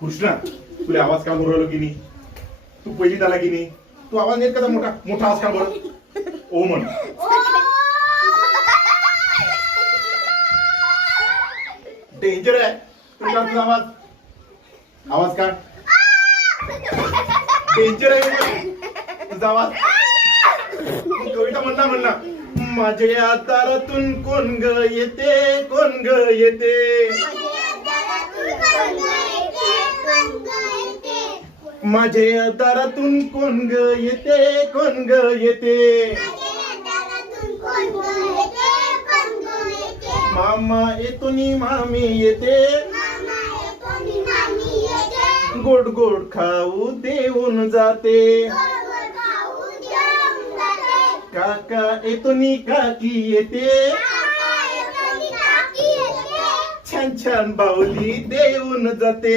कृष्णा तुला आवाज का बोलवलो की नाही? तू पहिली झाला की नाही? तू आवाज नाही कसा मोठा मोठा आवाज का बोल? ओ म्हण. डेंजर आहे तुझा आवाज. आवाज का डेंजर आहे तुझा आवाज. कविता म्हणला माझ्या दारातून कोण ग येते, कोण ग येते, माझ्या दारातून कोण ग येते, कोण ग येते, मामा येतो नि मामी येते, गोड गोड खाऊ देऊन जाते, काका येतो नि काकी येते, छान छान बाहुली देऊन जाते.